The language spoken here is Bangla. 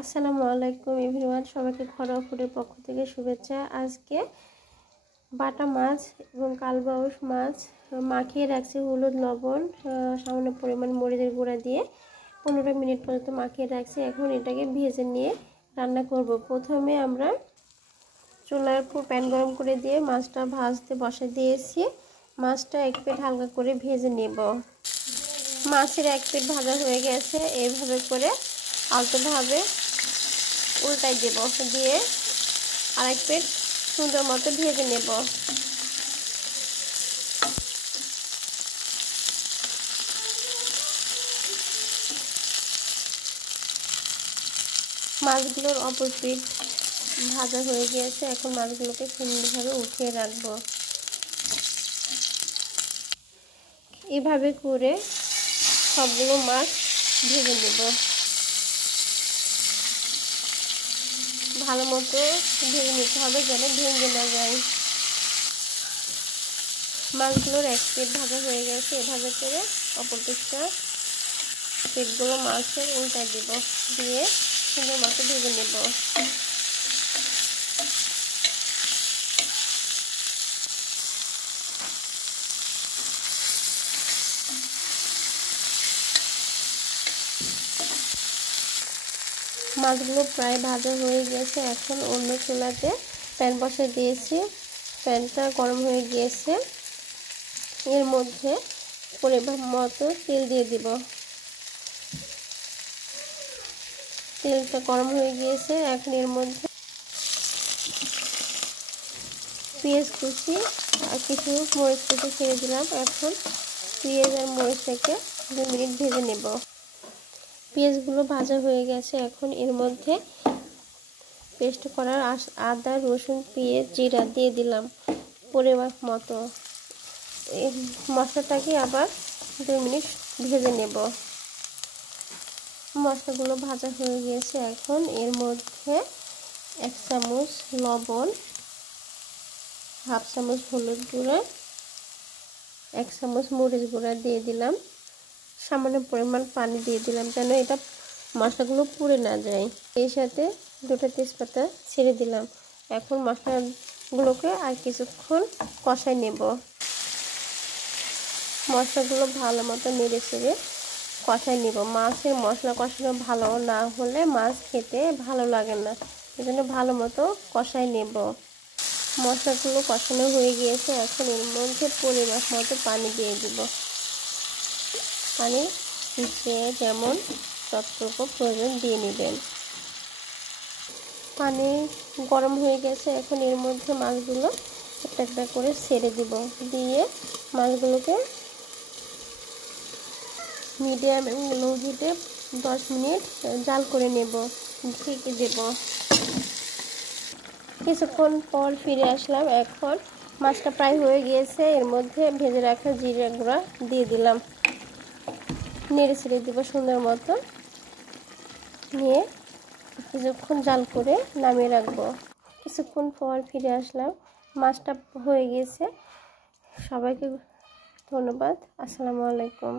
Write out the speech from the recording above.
আসসালামু আলাইকুম এভরিওয়ান, সবাইকে ঘরোয়া ফুডের পক্ষ থেকে শুভেচ্ছা। আজকে বাটা মাছ এবং কালবাউস মাছ মাখিয়ে রাখছি হলুদ লবণ সামান্য পরিমাণ মরিচের গুঁড়া দিয়ে 15 মিনিট পর্যন্ত মাখিয়ে রাখছি। এখন এটাকে ভেজে নিয়ে রান্না করব। প্রথমে আমরা চুলার উপর প্যান গরম করে দিয়ে মাছটা ভাজতে বসে দিয়েছি। মাছটা এক পিঠ হালকা করে ভেজে নেব। মাছের এক পিঠ ভাজা হয়ে গেছে। এইভাবে করে আলতোভাবে উল্টাই দেব, দিয়ে আরেক পিঠ সুন্দর মতো ভেজে নেব। মাছগুলোর অপর পিঠ ভাজা হয়ে গিয়েছে। এখন মাছগুলোকে সুন্দরভাবে উঠিয়ে রাখবো। এভাবে করে সবগুলো মাছ ভেজে নেব। ভালো মতো ভেজে নিতে হবে যেন ভেঙে না যায়। মাছগুলোর এক পিঠ ভাজা হয়ে গেছে। এভাবে করে অপর পিঠগুলো মাছের উল্টায় দেব, দিয়ে সুন্দর মতো ভেজে নেব। মাছগুলো প্রায় ভাজা হয়ে গেছে। এখন অন্য চুলাতে প্যান বসিয়ে দিয়েছি। প্যানটা গরম হয়ে গিয়েছে। এর মধ্যে পরিমাণ মতো তেল দিয়ে দিব। তেলটা গরম হয়ে গিয়েছে। এখন এর মধ্যে পেঁয়াজ কুচি আর কিছু মরিচ কুচি ছেড়ে দিলাম। এখন পেঁয়াজ আর মরিচটাকে 2 মিনিট ভেজে নেব। পেঁয়াজগুলো ভাজা হয়ে গেছে। এখন এর মধ্যে পেস্ট করার আদা রসুন পেঁয়াজ জিরা দিয়ে দিলাম পরিমাণ মতো। এই মশলাটাকে আবার 2 মিনিট ভেজে নেব। মশলাগুলো ভাজা হয়ে গিয়েছে। এখন এর মধ্যে 1 চামচ লবণ, হাফ চামচ হলুদ গুঁড়া, 1 চামচ মরিচ গুঁড়া দিয়ে দিলাম। সামান্য পরিমাণ পানি দিয়ে দিলাম যেন এটা মশলাগুলো পুড়ে না যায়। এর সাথে 2টা তেজপাতা ছেড়ে দিলাম। এখন মশলাগুলোকে আর কিছুক্ষণ কষাই নেব। মশলাগুলো ভালো মতো নেড়ে চেড়ে কষাই নেব। মাছের মশলা কষানো ভালো না হলে মাছ খেতে ভালো লাগে না, এজন্য ভালো মতো কষাই নেব। মশলাগুলো কষানো হয়ে গিয়েছে। এখন এর মধ্যে পরিমাণ মতো পানি দিয়ে দিব। পানি যে যেমন যতটুকু প্রয়োজন দিয়ে নেবেন। পানি গরম হয়ে গেছে। এখন এর মধ্যে মাছগুলো একটা একটা করে ছেড়ে দিব, দিয়ে মাছগুলোকে মিডিয়াম এবং লো হিটে 10 মিনিট জাল করে নেব, ঢেকে দেব। কিছুক্ষণ পর ফিরে আসলাম। এখন মাছটা প্রায় হয়ে গিয়েছে। এর মধ্যে ভেজে রাখা জিরা গুঁড়া দিয়ে দিলাম, নেড়ে ছেড়ে দিব সুন্দর মতো, নিয়ে কিছুক্ষণ জাল করে নামিয়ে রাখবো। কিছুক্ষণ পর ফিরে আসলাম। মাছটা হয়ে গিয়েছে। সবাইকে ধন্যবাদ। আসসালামু আলাইকুম।